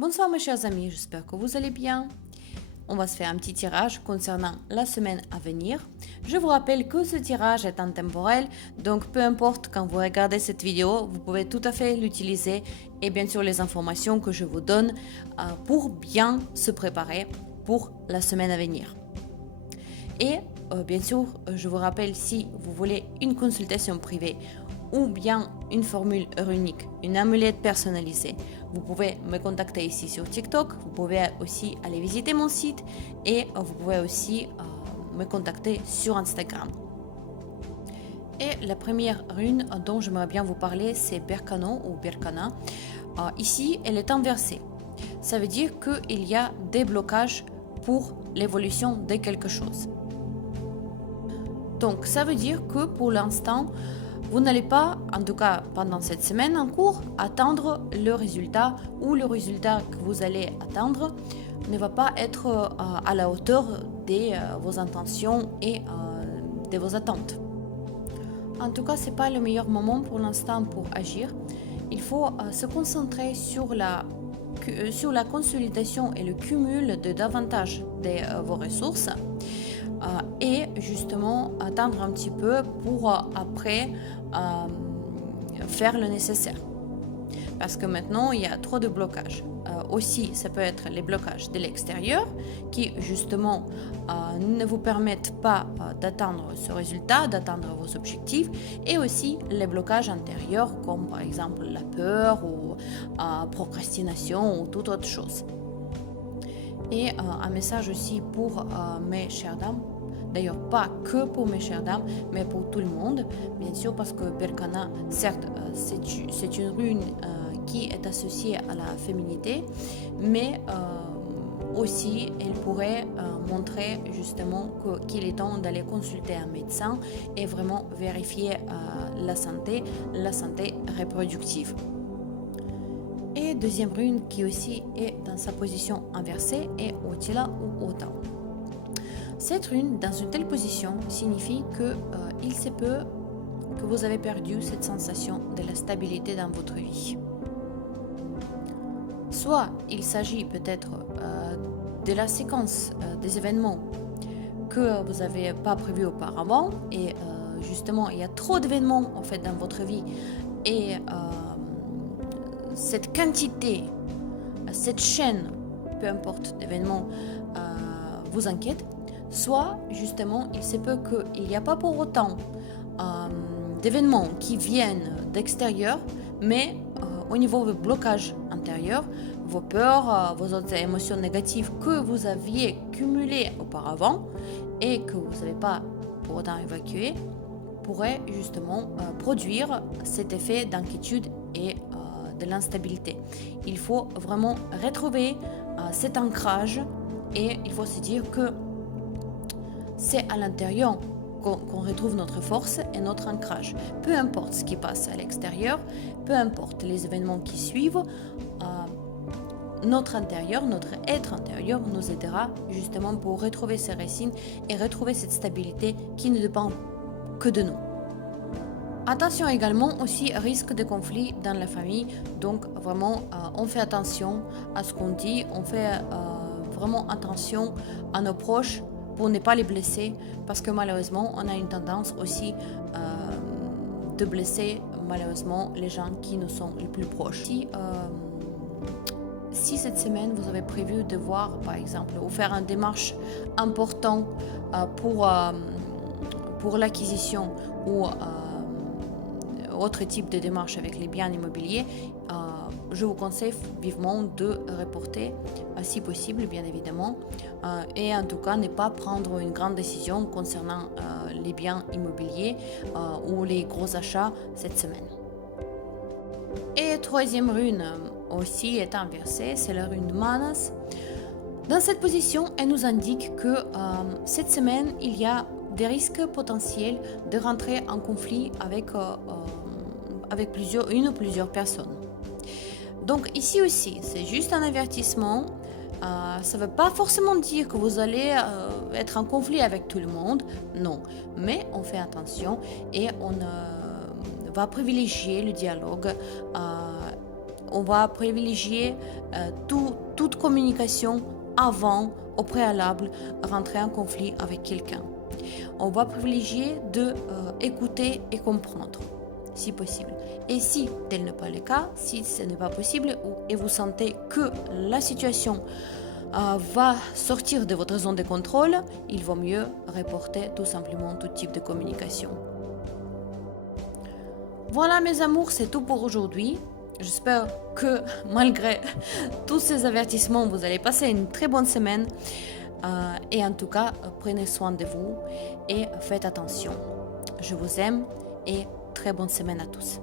Bonsoir mes chers amis, j'espère que vous allez bien. On va se faire un petit tirage concernant la semaine à venir. Je vous rappelle que ce tirage est intemporel, donc peu importe quand vous regardez cette vidéo, vous pouvez tout à fait l'utiliser et bien sûr les informations que je vous donne pour bien se préparer pour la semaine à venir. Et bien sûr, je vous rappelle si vous voulez une consultation privée ou bien une formule runique, une amulette personnalisée, vous pouvez me contacter ici sur TikTok, vous pouvez aussi aller visiter mon site et vous pouvez aussi me contacter sur Instagram. Et la première rune dont j'aimerais bien vous parler, c'est Berkano ou Berkana. Ici, elle est inversée. Ça veut dire qu'il y a des blocages pour l'évolution de quelque chose. Donc, ça veut dire que pour l'instant, vous n'allez pas, en tout cas pendant cette semaine en cours, atteindre le résultat ou le résultat que vous allez atteindre ne va pas être à la hauteur de vos intentions et de vos attentes. En tout cas, ce n'est pas le meilleur moment pour l'instant pour agir. Il faut se concentrer sur la consolidation et le cumul de davantage de vos ressources. Et justement attendre un petit peu pour après faire le nécessaire. Parce que maintenant, il y a trop de blocages. Aussi, ça peut être les blocages de l'extérieur qui, justement, ne vous permettent pas d'atteindre ce résultat, d'atteindre vos objectifs, et aussi les blocages intérieurs, comme par exemple la peur ou procrastination ou toute autre chose. Et un message aussi pour mes chères dames, d'ailleurs pas que pour mes chères dames, mais pour tout le monde, bien sûr, parce que Berkana, certes, c'est une rune qui est associée à la féminité, mais aussi elle pourrait montrer justement qu'il est temps d'aller consulter un médecin et vraiment vérifier la santé reproductive. Et deuxième rune qui aussi est dans sa position inversée est Otila ou Ota. Cette rune dans une telle position signifie qu'il se peut que vous avez perdu cette sensation de la stabilité dans votre vie. Soit il s'agit peut-être de la séquence des événements que vous n'avez pas prévus auparavant et justement il y a trop d'événements en fait dans votre vie et cette quantité, cette chaîne, peu importe d'événements, vous inquiète, soit justement il se peut qu'il n'y a pas pour autant d'événements qui viennent d'extérieur, mais au niveau du blocage intérieur, vos peurs, vos autres émotions négatives que vous aviez cumulées auparavant et que vous n'avez pas pour autant évacué, pourraient justement produire cet effet d'inquiétude et de l'instabilité. Il faut vraiment retrouver cet ancrage et il faut se dire que c'est à l'intérieur qu'on retrouve notre force et notre ancrage. Peu importe ce qui passe à l'extérieur, peu importe les événements qui suivent, notre intérieur, notre être intérieur nous aidera justement pour retrouver ces racines et retrouver cette stabilité qui ne dépend que de nous. Attention également aussi risque de conflit dans la famille, donc vraiment on fait attention à ce qu'on dit, on fait vraiment attention à nos proches pour ne pas les blesser parce que malheureusement on a une tendance aussi de blesser malheureusement les gens qui nous sont les plus proches. Si cette semaine vous avez prévu de voir par exemple ou faire une démarche importante pour l'acquisition ou autre type de démarche avec les biens immobiliers, je vous conseille vivement de reporter si possible bien évidemment et en tout cas ne pas prendre une grande décision concernant les biens immobiliers ou les gros achats cette semaine. Et troisième rune aussi est inversée, c'est la rune Manas. Dans cette position, elle nous indique que cette semaine, il y a des risques potentiels de rentrer en conflit avec une ou plusieurs personnes. Donc ici aussi, c'est juste un avertissement. Ça ne veut pas forcément dire que vous allez être en conflit avec tout le monde, non. Mais on fait attention et on va privilégier le dialogue on va privilégier toute communication avant, au préalable, rentrer en conflit avec quelqu'un. On va privilégier de écouter et comprendre, si possible. Et si tel n'est pas le cas, si ce n'est pas possible et vous sentez que la situation va sortir de votre zone de contrôle, il vaut mieux reporter tout simplement tout type de communication. Voilà mes amours, c'est tout pour aujourd'hui. J'espère que malgré tous ces avertissements, vous allez passer une très bonne semaine. Et en tout cas, prenez soin de vous et faites attention. Je vous aime et très bonne semaine à tous.